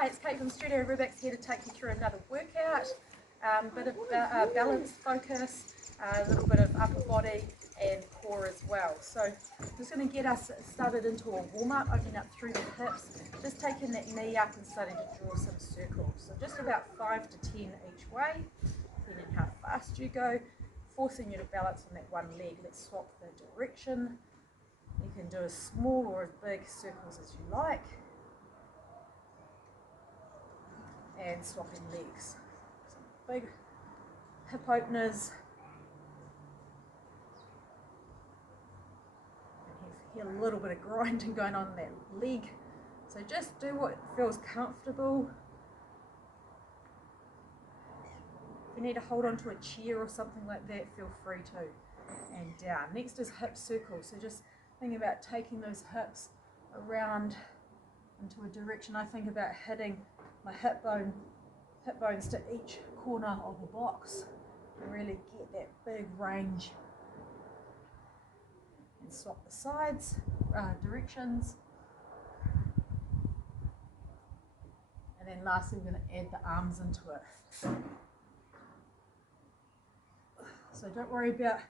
Hi, it's Kate from Studio Rubix here to take you through another workout. Bit of balance focus, a little bit of upper body and core as well. So I'm just going to get us started into a warm-up, opening up through the hips, just taking that knee up and starting to draw some circles. So just about 5 to 10 each way, depending how fast you go, forcing you to balance on that one leg. Let's swap the direction. You can do as small or as big circles as you like. And swapping legs. Some big hip openers. You can hear a little bit of grinding going on in that leg. So just do what feels comfortable. If you need to hold onto a chair or something like that, feel free to. And down. Next is hip circles. So just think about taking those hips around into a direction. I think about hitting my hip bones to each corner of the box and really get that big range. And swap the sides, directions. And then lastly, we're going to add the arms into it. So don't worry about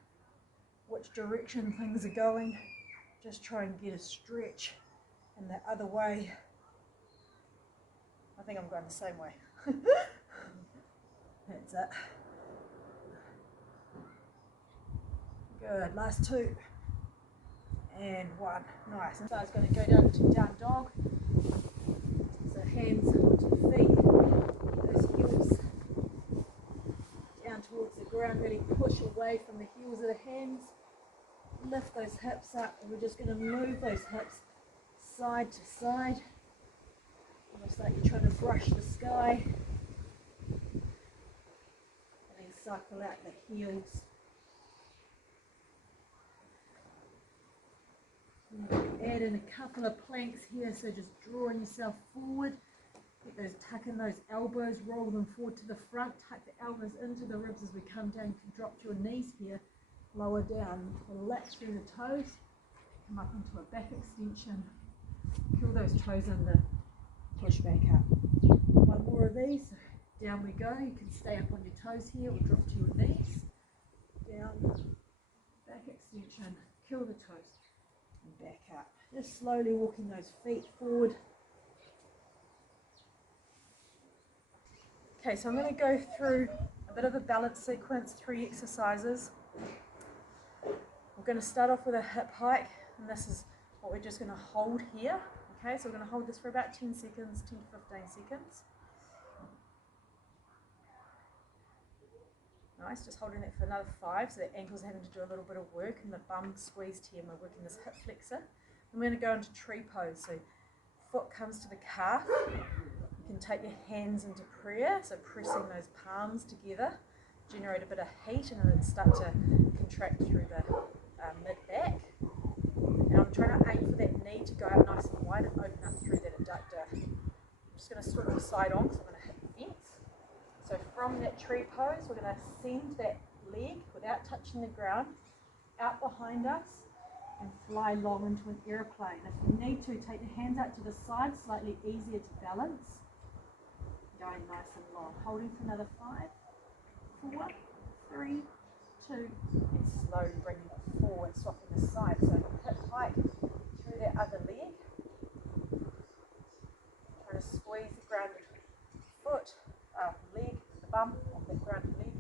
which direction things are going. Just try and get a stretch in the other way. I think I'm going the same way. That's it. Good, last two. And one, nice. And so I was going to go down to down dog. So hands onto feet, those heels down towards the ground, really push away from the heels of the hands. Lift those hips up, and we're just going to move those hips side to side. Almost like you're trying to brush the sky. And then cycle out the heels. Add in a couple of planks here, so just drawing yourself forward. Tuck in those elbows, roll them forward to the front, tuck the elbows into the ribs as we come down. You can drop to your knees here, lower down, relax through the toes, come up into a back extension, curl those toes under. Push back up. One more of these. Down we go. You can stay up on your toes here or drop to your knees. Down, back extension, curl the toes and back up. Just slowly walking those feet forward. Okay, so I'm going to go through a bit of a balance sequence, 3 exercises. We're going to start off with a hip hike, and this is what we're just going to hold here. Okay, so we're going to hold this for about 10 seconds, 10 to 15 seconds. Nice, just holding that for another 5, so the ankle's having to do a little bit of work and the bum squeezed here, and we're working this hip flexor. And we're going to go into tree pose, so foot comes to the calf. You can take your hands into prayer, so pressing those palms together, generate a bit of heat, and then start to contract through the mid-back. And I'm trying to aim for that knee to go out nice and wide and open up through that adductor. I'm just going to switch the side on because I'm going to hit the fence. So from that tree pose, we're going to send that leg without touching the ground out behind us and fly long into an aeroplane. If you need to, take your hands out to the side, slightly easier to balance. Going nice and long. Holding for another 5, 4, 3, 2, and slowly bringing it forward, swapping the side. So hip hike through that other leg. Trying to squeeze the grounded foot, leg, the bum of that grounded leg,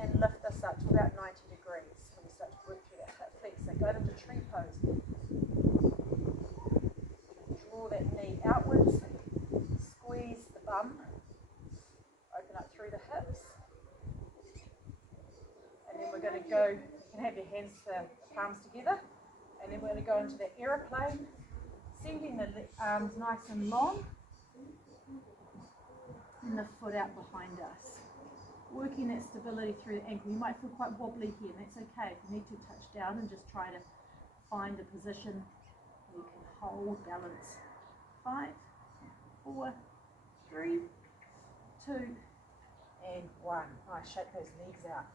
and lift this up to about 90 degrees. So we start to work through that hip flexor. Go into tree pose. Draw that knee outwards, squeeze the bum, open up through the hips. And then we're going to go, you can have your hands, palms together, and then we're going to go into the aeroplane, sending the arms nice and long, and the foot out behind us. Working that stability through the ankle. You might feel quite wobbly here, and that's okay. If you need to touch down and just try to find a position where you can hold balance. 5, 4, 3, 2, and 1. Nice, shake those legs out.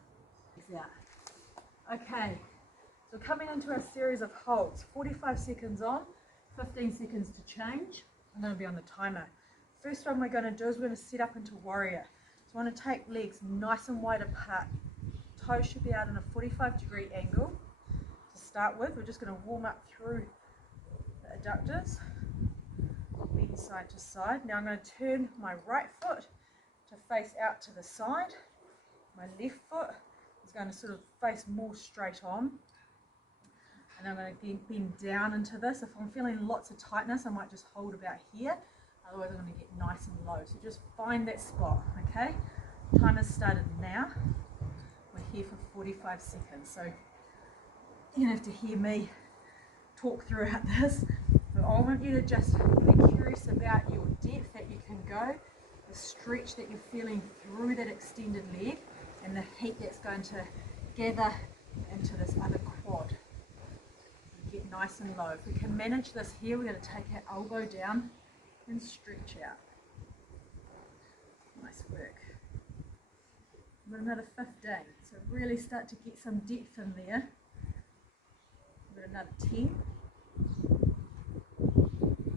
Okay, so coming into a series of holds, 45 seconds on, 15 seconds to change. I'm going to be on the timer. first one we're going to do is we're going to set up into warrior. So I want to take legs nice and wide apart. Toes should be out in a 45-degree angle. To start with, we're just going to warm up through the adductors, bend side to side. Now I'm going to turn my right foot to face out to the side. My left foot is going to sort of face more straight on. And I'm going to bend down into this. If I'm feeling lots of tightness, I might just hold about here. Otherwise I'm going to get nice and low. So just find that spot, okay? Time has started now. We're here for 45 seconds. So you don't have to hear me talk throughout this. But I want you to just be curious about your depth that you can go, the stretch that you're feeling through that extended leg, and the heat that's going to gather into this other quad. Get nice and low. If we can manage this here, we're going to take our elbow down and stretch out. Nice work. We've got another 15. So really start to get some depth in there. We've got another 10.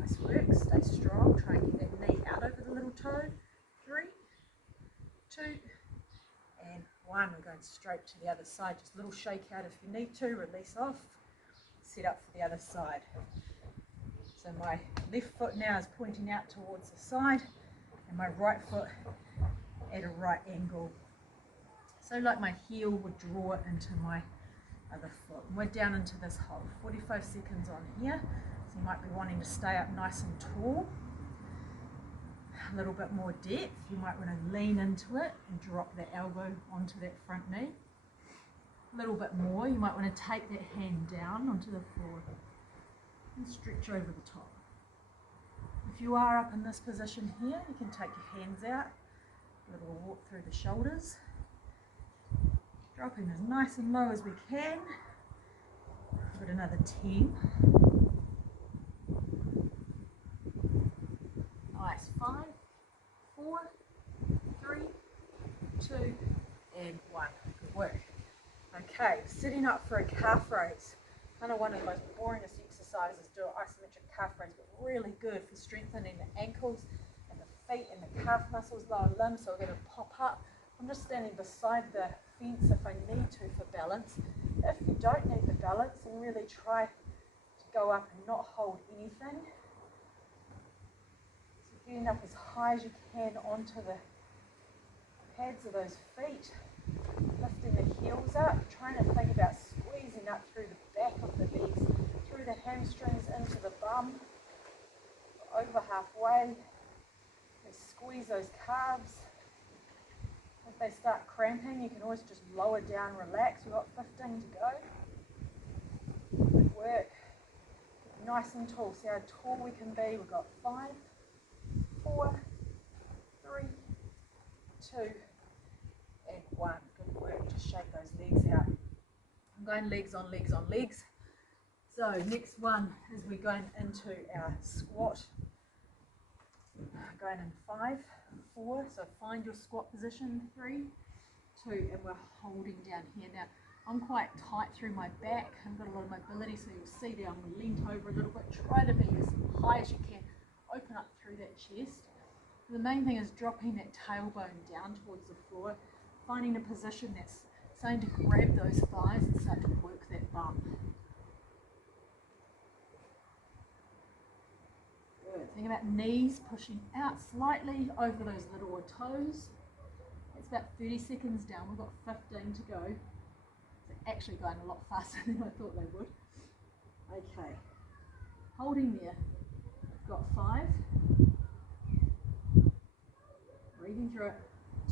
Nice work. Stay strong. Try and get that knee out over the little toe. 3, 2, and 1. We're going straight to the other side. Just a little shake out if you need to. Release off. Set up for the other side. So my left foot now is pointing out towards the side, and my right foot at a right angle. So like my heel would draw it into my other foot. And we're down into this hole. 45 seconds on here. So you might be wanting to stay up nice and tall. A little bit more depth. You might want to lean into it and drop the elbow onto that front knee. A little bit more. You might want to take that hand down onto the floor and stretch over the top. If you are up in this position here, you can take your hands out, a little walk through the shoulders, dropping as nice and low as we can. Got another 10. Nice. 5, 4, 3, 2, and 1. Good work. Okay, sitting up for a calf raise. Kind of one of the most boringest exercises, do an isometric calf raise, but really good for strengthening the ankles and the feet and the calf muscles, lower limbs. So we're going to pop up. I'm just standing beside the fence if I need to for balance. If you don't need the balance, then really try to go up and not hold anything. So getting up as high as you can onto the pads of those feet. Lifting the heels up, trying to think about squeezing up through the back of the legs, through the hamstrings into the bum, over halfway. Squeeze those calves. If they start cramping, you can always just lower down, relax. We've got 15 to go. Good work. Nice and tall. See how tall we can be. We've got 5, 4, 3, 2, and 1. Good work. Just shake those legs out. I'm going legs on legs on legs. So next one is we're going into our squat. Going in 5, 4. So find your squat position. 3, 2, and we're holding down here. Now I'm quite tight through my back. I've got a lot of mobility, so you'll see that I'm leaned over a little bit. Try to be as high as you can. Open up through that chest. The main thing is dropping that tailbone down towards the floor, finding a position that's starting to grab those thighs and start to work that bum. Good. Think about knees pushing out slightly over those little toes. It's about 30 seconds down. We've got 15 to go. It's actually going a lot faster than I thought they would. Okay. Holding there. We've got 5. Breathing through it.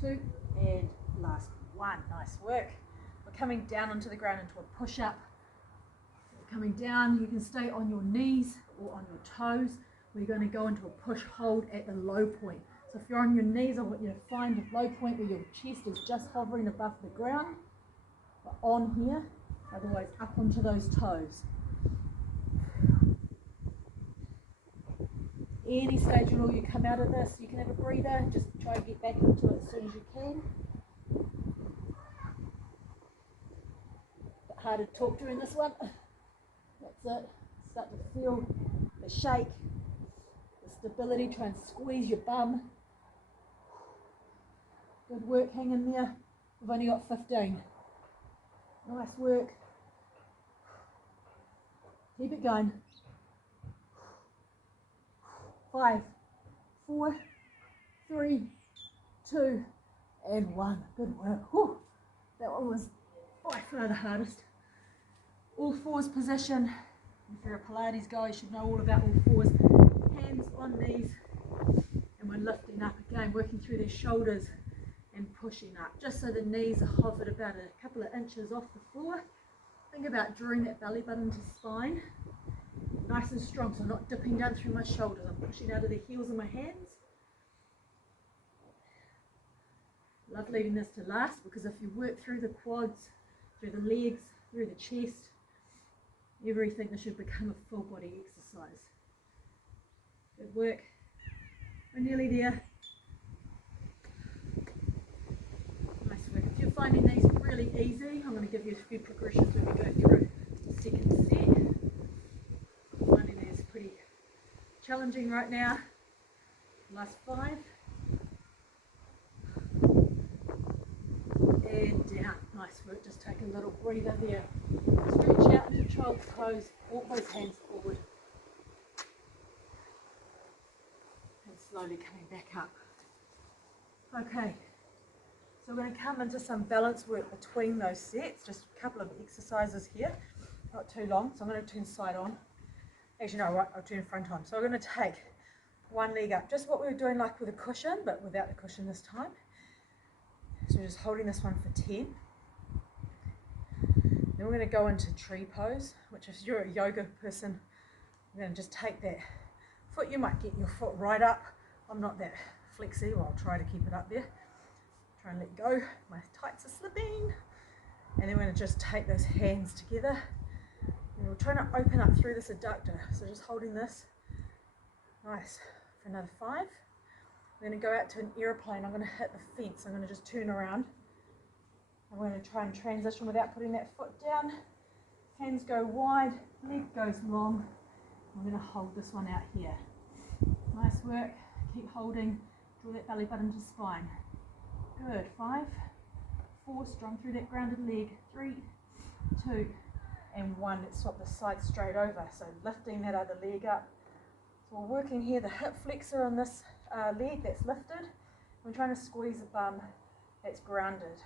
2, and last 1. Nice work. We're coming down onto the ground into a push-up. Coming down, you can stay on your knees or on your toes. We're going to go into a push hold at the low point. So if you're on your knees, I want you to find a low point where your chest is just hovering above the ground. But on here, otherwise up onto those toes. Any stage at all you come out of this, you can have a breather, just try to get back into it as soon as you can. Bit harder to talk during this one. That's it. Start to feel the shake, the stability. Try and squeeze your bum. Good work, hang in there. We've only got 15. Nice work. Keep it going. 5, 4, 3, 2, and 1. Good work. Whew. That one was by far the hardest. All fours position. If you're a Pilates guy, you should know all about all fours. Hands on knees. And we're lifting up again, working through their shoulders and pushing up, just so the knees are hovered about a couple of inches off the floor. Think about drawing that belly button to spine. Nice and strong, so I'm not dipping down through my shoulders. I'm pushing out of the heels of my hands. Love leaving this to last, because if you work through the quads, through the legs, through the chest, everything, this should become a full body exercise. Good work. We're nearly there. Nice work. If you're finding these really easy, I'm going to give you a few progressions when we go through the second set. I'm finding these pretty challenging right now. Last 5. And down. Nice work. Just take a little breather there. Stretch out into child's pose. Walk those hands forward. And slowly coming back up. Okay. So we're going to come into some balance work between those sets. Just a couple of exercises here. Not too long. So I'm going to turn side on. Actually, no, right, I'll turn front on. So we're going to take one leg up. Just what we were doing like with a cushion, but without the cushion this time. So we're just holding this one for 10. Then we're going to go into tree pose, which if you're a yoga person, you're going to just take that foot. You might get your foot right up. I'm not that flexy, well, I'll try to keep it up there. Try and let go. My tights are slipping. And then we're going to just take those hands together. And we're trying to open up through this adductor. So just holding this. Nice. For another 5. We're going to go out to an aeroplane. I'm going to hit the fence. I'm going to just turn around. I'm going to try and transition without putting that foot down. Hands go wide, leg goes long. I'm going to hold this one out here. Nice work. Keep holding. Draw that belly button to spine. Good. 5, 4, strong through that grounded leg. 3, 2, and 1. Let's swap the side straight over. So lifting that other leg up. So we're working here the hip flexor on this leg that's lifted. We're trying to squeeze the bum that's grounded.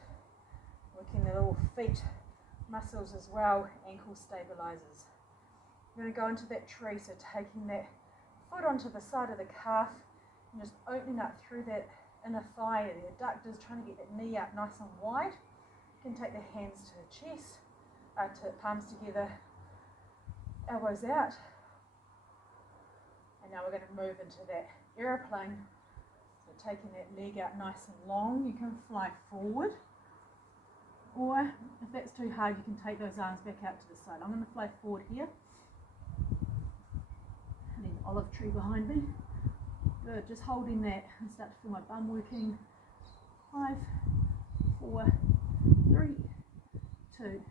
Working the little feet muscles as well, ankle stabilizers. We're going to go into that tree, so taking that foot onto the side of the calf and just opening up through that inner thigh, the adductors, trying to get that knee out nice and wide. You can take the hands to the chest, to palms together, elbows out. And now we're going to move into that aeroplane. So taking that leg out nice and long, you can fly forward. Or if that's too hard, you can take those arms back out to the side. I'm going to fly forward here. And then olive tree behind me. Good, just holding that and start to feel my bum working. 5, 4, 3, 2,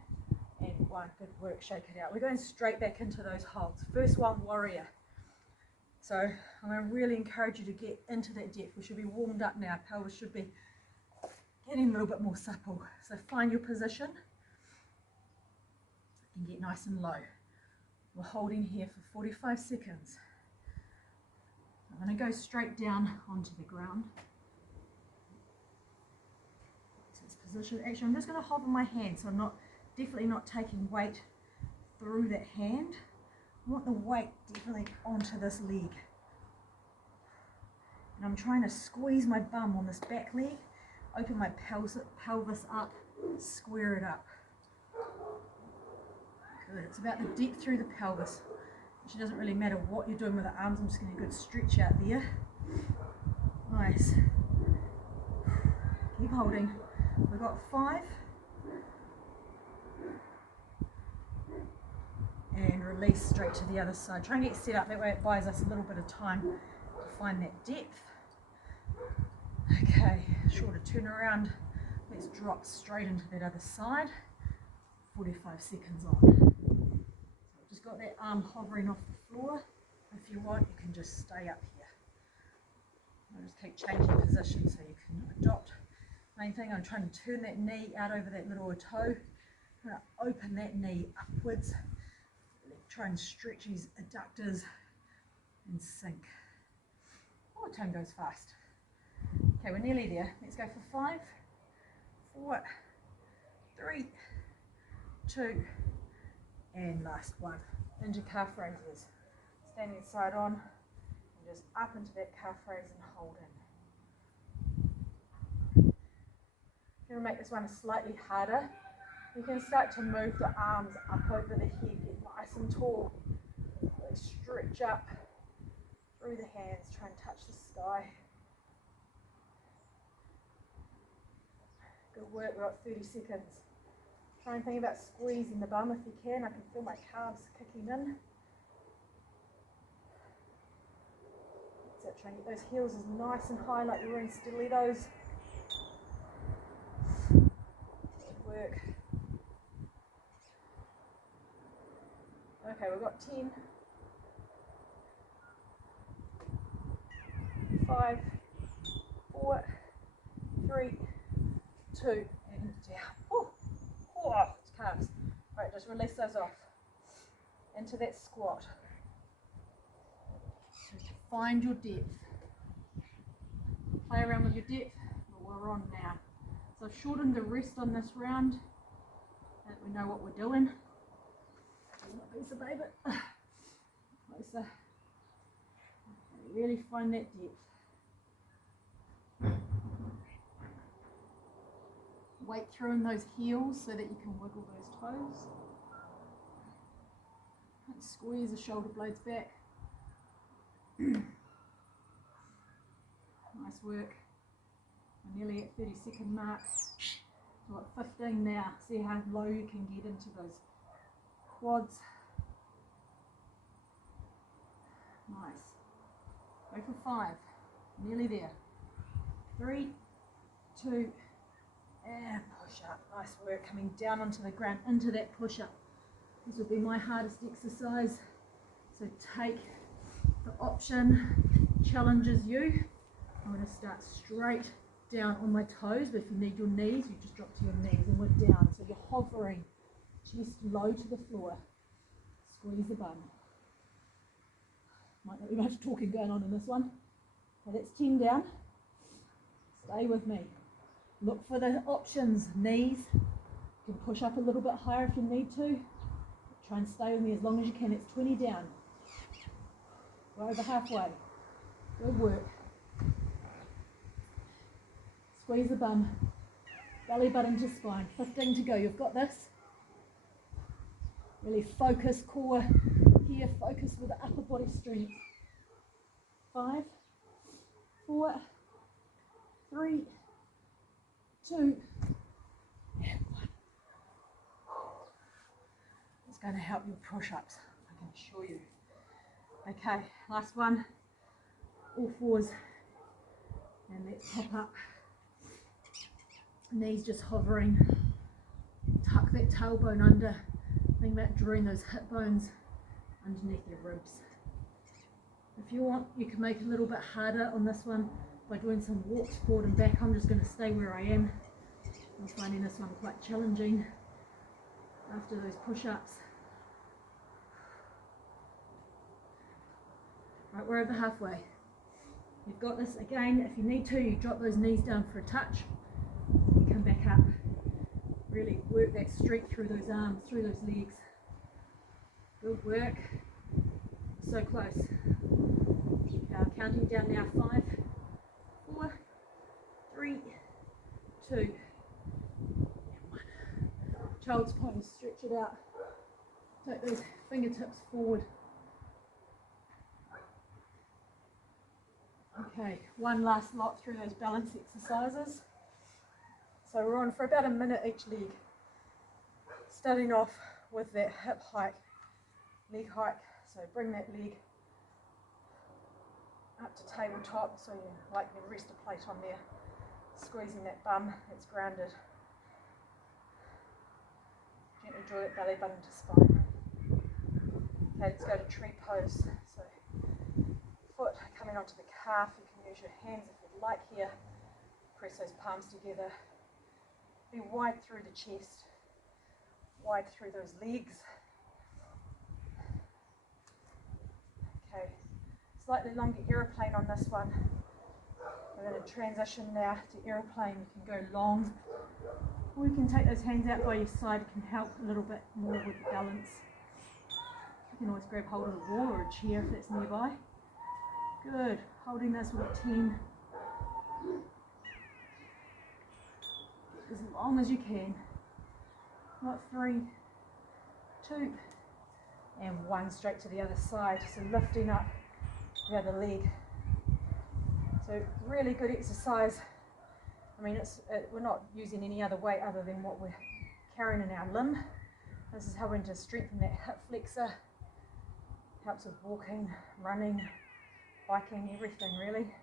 and 1. Good work, shake it out. We're going straight back into those holds. First one, warrior. So I'm going to really encourage you to get into that depth. We should be warmed up now. Pelvis should be getting a little bit more supple. So find your position and get nice and low. We're holding here for 45 seconds. I'm going to go straight down onto the ground. So this position, actually I'm just going to hover my hand, so I'm definitely not taking weight through that hand. I want the weight definitely onto this leg. And I'm trying to squeeze my bum on this back leg, open my pelvis up, square it up. Good, it's about the depth through the pelvis. It doesn't really matter what you're doing with the arms. I'm just getting a good stretch out there. Nice. Keep holding. We've got 5. And release straight to the other side. Try and get set up, that way it buys us a little bit of time to find that depth. Okay, shorter turnaround. Let's drop straight into that other side. 45 seconds on. So I've just got that arm hovering off the floor. If you want, you can just stay up here. I'll just keep changing position so you can adopt. Main thing, I'm trying to turn that knee out over that little toe. I'm going to open that knee upwards. Try and stretch these adductors and sink. Oh, time goes fast. Okay, we're nearly there. Let's go for 5, 4, 3, 2, and last one. Into calf raises. Standing side on, and just up into that calf raise and hold in. If you want to make this one slightly harder, you can start to move the arms up over the head, get nice and tall. Really stretch up through the hands, try and touch the sky. Good work, we've got 30 seconds. Try and think about squeezing the bum if you can. I can feel my calves kicking in. That's it, try and get those heels as nice and high like you're in stilettos. Good work. Okay, we've got 10, 5, 4, 3, 2, and down. Oh, it's calves. Right, just release those off. Into that squat. So to find your depth. Play around with your depth, but we're on now. So I've shortened the rest on this round, so that we know what we're doing. Closer, baby. Closer. Really find that depth. Weight through in those heels so that you can wiggle those toes. And squeeze the shoulder blades back. Nice work. We're nearly at 30-second mark. We're at 15 now. See how low you can get into those quads. Nice. Go for 5. Nearly there. 3, 2, and push up. Nice work. Coming down onto the ground into that push up. This will be my hardest exercise. So take the option, challenges you. I'm going to start straight down on my toes, but if you need your knees, you just drop to your knees and we're down. So you're hovering, chest low to the floor. Squeeze the bum. Might not be much talking going on in this one. Okay, that's 10 down. Stay with me. Look for the options. Knees. You can push up a little bit higher if you need to. Try and stay with me as long as you can. It's 20 down. We're over halfway. Good work. Squeeze the bum. Belly button to spine. 15 to go. You've got this. Really focus core here. Focus with the upper body strength. 5, 4, 3, 2, and 1. It's going to help your push-ups, I can assure you. Okay, last one. All fours. And let's hop up. Knees just hovering. Tuck that tailbone under. Think about drawing those hip bones underneath your ribs. If you want, you can make it a little bit harder on this one by doing some walks forward and back. I'm just going to stay where I am. I'm finding this one quite challenging after those push-ups. Right, we're over halfway. You've got this. Again, if you need to, you drop those knees down for a touch. You come back up. Really work that streak through those arms, through those legs. Good work. So close. Counting down now. 5, 4, 3, 2, and 1. Child's pose. Stretch it out. Take those fingertips forward. Okay, one last lot through those balance exercises. So we're on for about a minute each leg. Starting off with that hip hike, leg hike. So bring that leg up to tabletop, so you like the rest a plate on there. Squeezing that bum, it's grounded. Gently draw that belly button to spine. Okay, let's go to tree pose. So foot coming onto the calf, you can Use your hands if you'd like here. Press those palms together. Be wide through the chest, wide through those legs. Okay, slightly longer aeroplane on this one. We're going to transition now to aeroplane. You can go long, or you can take those hands out by your side. It can help a little bit more with the balance. You can always grab hold of a wall or a chair if that's nearby. Good, holding this for 10. As long as you can. Not 3, 2, and 1. Straight to the other side. So lifting up the other leg. So really good exercise. I mean, we're not using any other weight other than what we're carrying in our limb. This is helping to strengthen that hip flexor. Helps with walking, running, biking, everything really.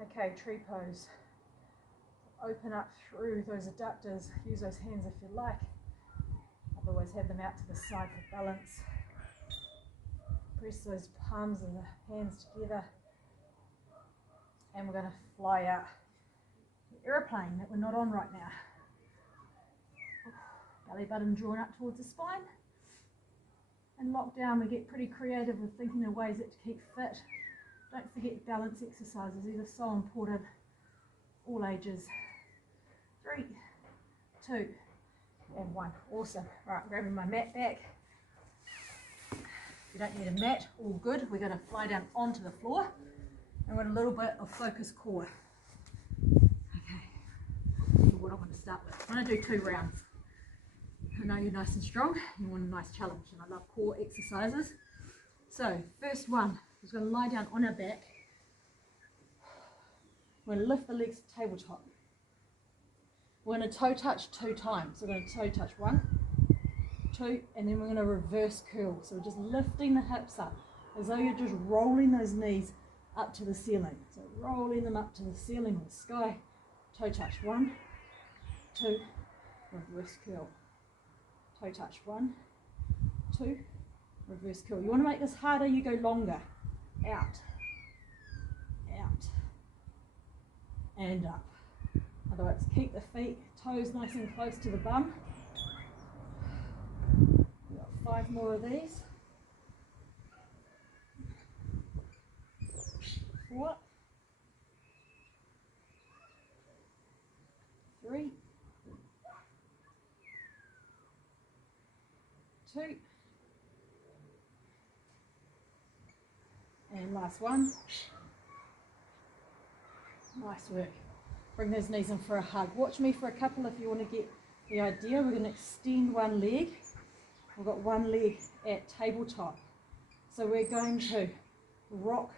Okay, tree pose. Open up through those adductors. Use those hands if you like. Otherwise have them out to the side for balance. Press those palms and the hands together. And we're going to fly out the aeroplane that we're not on right now. Belly button drawn up towards the spine. And lock down, we get pretty creative with thinking of ways that to keep fit. Don't forget balance exercises, these are so important, all ages. 3, 2, and 1. Awesome. Right, grabbing my mat back. If you don't need a mat, all good. We're going to fly down onto the floor. And with a little bit of focus core. Okay, so what I'm going to start with. I'm going to do 2 rounds. I know you're nice and strong, you want a nice challenge, and I love core exercises. So, first one, we're going to lie down on our back. We're going to lift the legs to tabletop. We're going to toe touch 2 times. So we're going to toe touch 1, 2, and then we're going to reverse curl. So we're just lifting the hips up, as though you're just rolling those knees up to the ceiling. So rolling them up to the ceiling or the sky. Toe touch 1, 2, reverse curl. Toe touch 1, 2, reverse curl. You want to make this harder, you go longer. Out, out, and up. Otherwise, keep the feet, toes nice and close to the bum. We've got 5 more of these. 4, 3, 2, and last one. Nice work. Bring those knees in for a hug. Watch me for a couple if you want to get the idea. We're going to extend one leg. We've got one leg at tabletop. So we're going to rock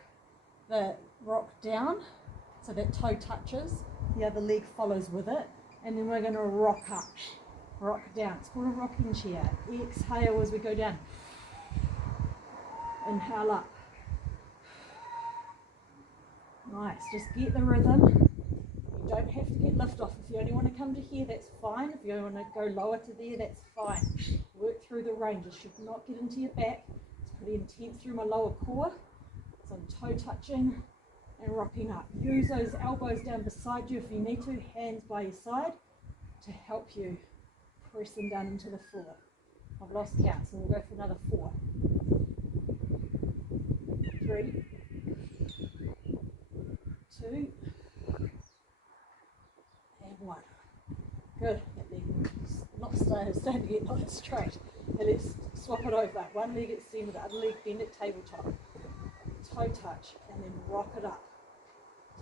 down so that toe touches, the other leg follows with it, and then we're going to rock up, rock down. It's called a rocking chair. Exhale as we go down. Inhale up. Nice, just get the rhythm. You don't have to get lift off. If you only want to come to here, that's fine. If you want to go lower to there, that's fine. Work through the range. It should not get into your back. It's pretty intense through my lower core. So I'm toe touching and rocking up. Use those elbows down beside you if you need to, hands by your side to help you press them down into the floor. I've lost count, so we'll go for another 4, 3, 2, and 1. Good. That leg not stand again, not straight. And let's swap it over. One leg extended, the other leg bend at tabletop. Toe touch, and then rock it up.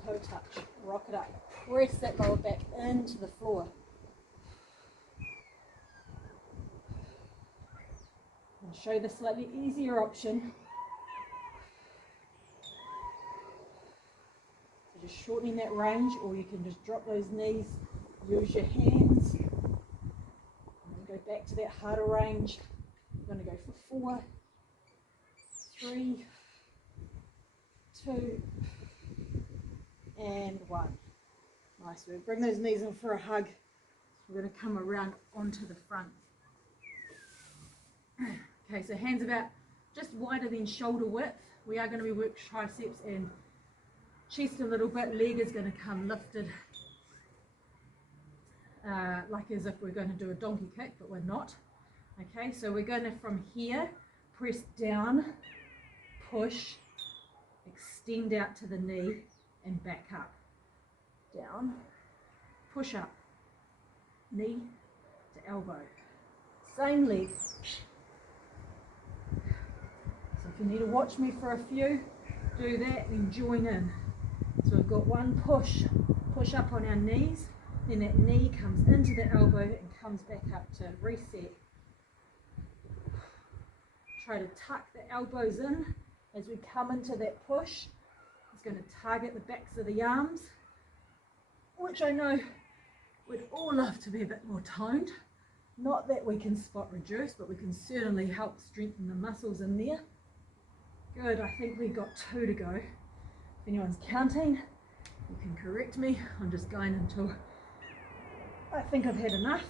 Toe touch, rock it up. Press that lower back into the floor. And show the slightly easier option. So just shortening that range, or you can just drop those knees, use your hands, and then go back to that harder range. I'm going to go for 4, 3, 2, and 1. Nice work. Bring those knees in for a hug. We're going to come around onto the front. Okay, so hands about just wider than shoulder width. We are going to be working triceps and chest a little bit, leg is going to come lifted, like as if we're going to do a donkey kick, but we're not. Okay, so we're going to, from here, press down, push, extend out to the knee, and back up. Down, push up, knee to elbow. Same leg. So if you need to watch me for a few, do that and join in. So we've got one push up on our knees, then that knee comes into the elbow and comes back up to reset. Try to tuck the elbows in as we come into that push. It's going to target the backs of the arms, which I know we'd all love to be a bit more toned. Not that we can spot reduce, but we can certainly help strengthen the muscles in there. Good, I think we've got 2 to go. If anyone's counting, you can correct me. I'm just going until I think I've had enough.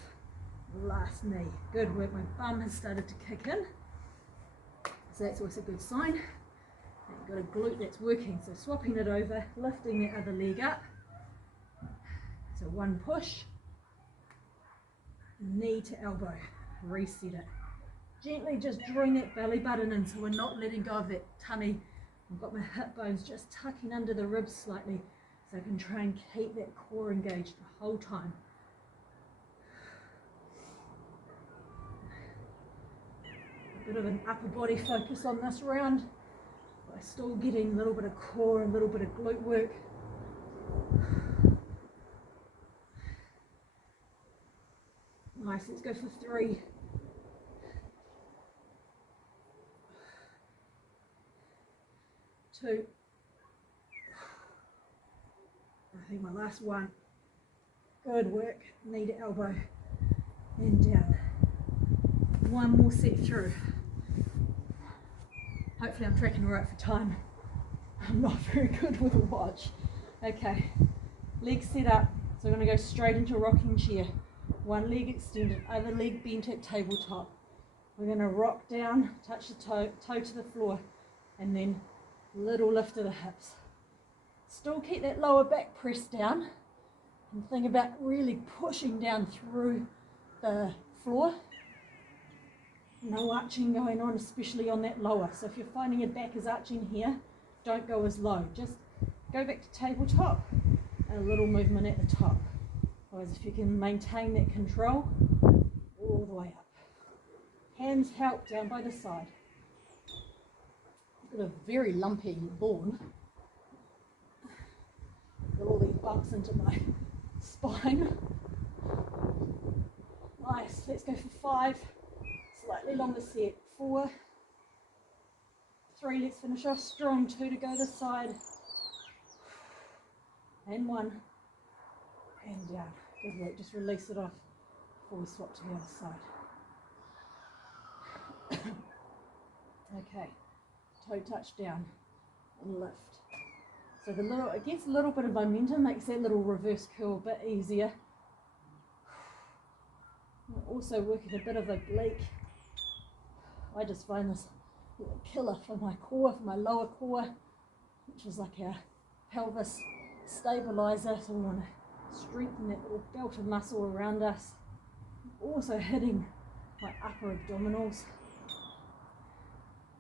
Last knee. Good work, my bum has started to kick in. So that's always a good sign. You've got a glute that's working. So swapping it over, lifting the other leg up. So one push, knee to elbow, reset it. Gently just drawing that belly button in so we're not letting go of that tummy. I've got my hip bones just tucking under the ribs slightly so I can try and keep that core engaged the whole time. A bit of an upper body focus on this round, but still getting a little bit of core and a little bit of glute work. Nice, let's go for 3. 2. I think my last one. Good work, knee to elbow and down. One more set through. Hopefully I'm tracking right for time. I'm not very good with a watch. Okay, legs set up. So we're going to go straight into rocking chair. One leg extended, other leg bent at tabletop. We're going to rock down, touch the toe to the floor, and then little lift of the hips. Still keep that lower back pressed down, and think about really pushing down through the floor. No arching going on, especially on that lower. So if you're finding your back is arching here, don't go as low. Just go back to tabletop and a little movement at the top. Otherwise, if you can maintain that control all the way up. Hands help down by the side. I've got a very lumpy lawn. Got all these bumps into my spine. Nice, let's go for 5. Slightly longer set. 4. 3, let's finish off strong. 2 to go this side. And 1. And down. Good work, just release it off before we swap to the other side. Okay, toe touch down and lift. So it gets a little bit of momentum, makes that little reverse curl a bit easier. We're also working a bit of oblique. I just find this a killer for my core, for my lower core, which is like our pelvis stabilizer. So we want to strengthen that little belt of muscle around us. Also hitting my upper abdominals.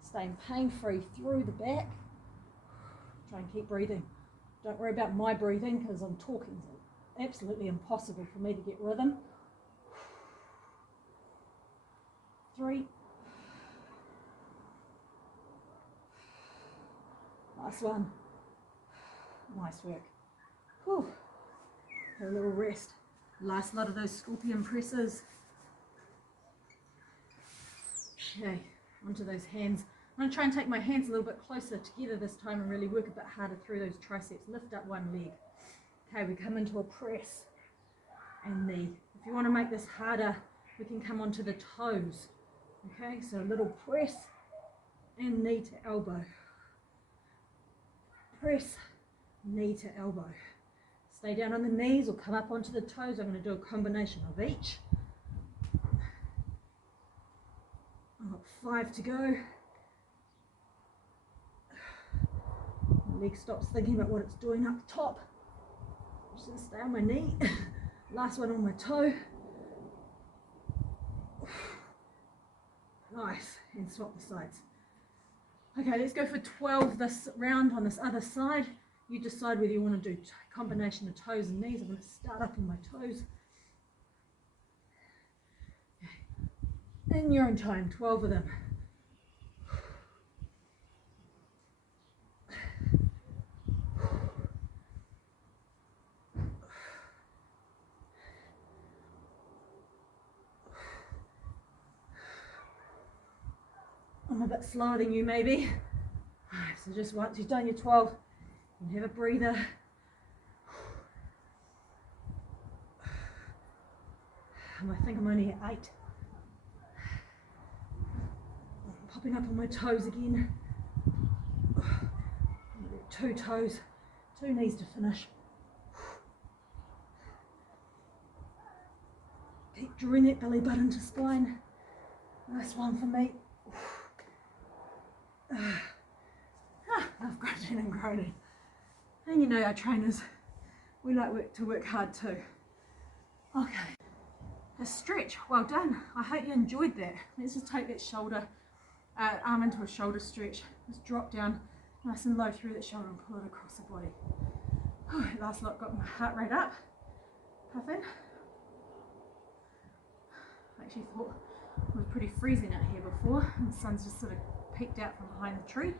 Staying pain-free through the back. Try and keep breathing. Don't worry about my breathing because I'm talking. It's absolutely impossible for me to get rhythm. 3. Last one. Nice work. Whew. Have a little rest. Last lot of those scorpion presses. Okay, onto those hands. I'm going to try and take my hands a little bit closer together this time and really work a bit harder through those triceps. Lift up one leg. Okay, we come into a press and knee. If you want to make this harder, we can come onto the toes. Okay, so a little press and knee to elbow. Press, knee to elbow. Stay down on the knees or come up onto the toes. I'm going to do a combination of each. I've got 5 to go. leg stops thinking about what it's doing up the top. Just gonna stay on my knee. Last one on my toe. Nice, and swap the sides. Okay, let's go for 12 this round on this other side. You decide whether you want to do a combination of toes and knees. I'm going to start up on my toes. Okay. In your own time, 12 of them. I'm a bit slower than you maybe. So just once you've done your 12, you can have a breather. I think I'm only at 8. I'm popping up on my toes again. 2 toes, 2 knees to finish. Keep drawing that belly button to spine. Nice one for me. I've grunted and groaning. And you know our trainers, we like to work hard too. Okay, a stretch, well done. I hope you enjoyed that. Let's just take that shoulder, arm into a shoulder stretch. Just drop down nice and low through that shoulder and pull it across the body. Last lot, got my heart rate up, puffing. I actually thought it was pretty freezing out here before, and the sun's just sort of peeked out from behind the tree.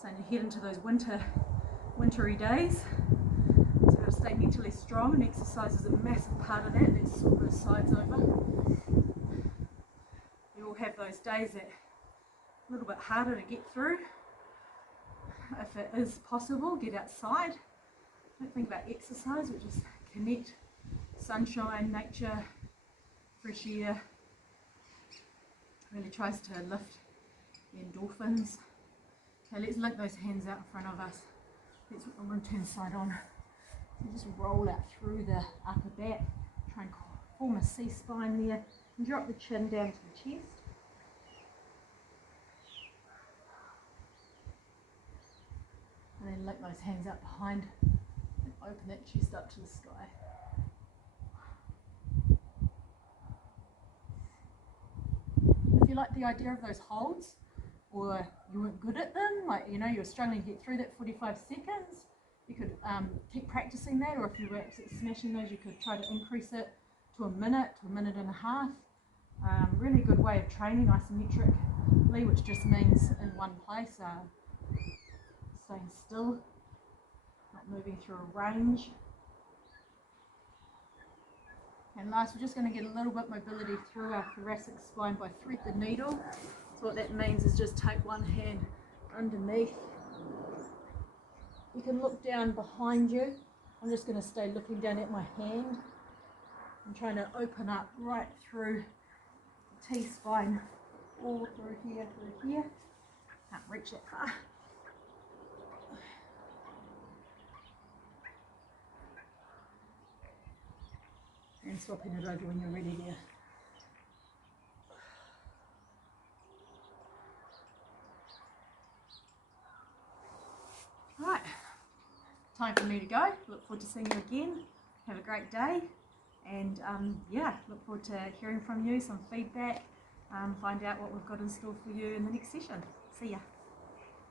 So you head into those wintry days. So you've got to stay mentally strong, and exercise is a massive part of that. Let's sort those sides over. You all have those days that are a little bit harder to get through. If it is possible, get outside. Don't think about exercise, which is connect, sunshine, nature, fresh air. Really tries to lift the endorphins. Okay, let's link those hands out in front of us. I'm going to turn side on. So just roll out through the upper back. Try and form a C-spine there. And drop the chin down to the chest. And then link those hands out behind. And open that chest up to the sky. If you like the idea of those holds, or you weren't good at them, like you were struggling to get through that 45 seconds, you could keep practicing that, or if you were absolutely smashing those, you could try to increase it to a minute and a half. Really good way of training isometrically, which just means in one place, staying still, not moving through a range. And last, we're just going to get a little bit mobility through our thoracic spine by thread the needle. So what that means is just take one hand underneath. You can look down behind you. I'm just going to stay looking down at my hand. I'm trying to open up right through the T-spine, all through here, Can't reach that far. And swapping it over when you're ready there. Right, time for me to go. Look forward to seeing you again. Have a great day, and yeah, look forward to hearing from you, some feedback, find out what we've got in store for you in the next session. See ya.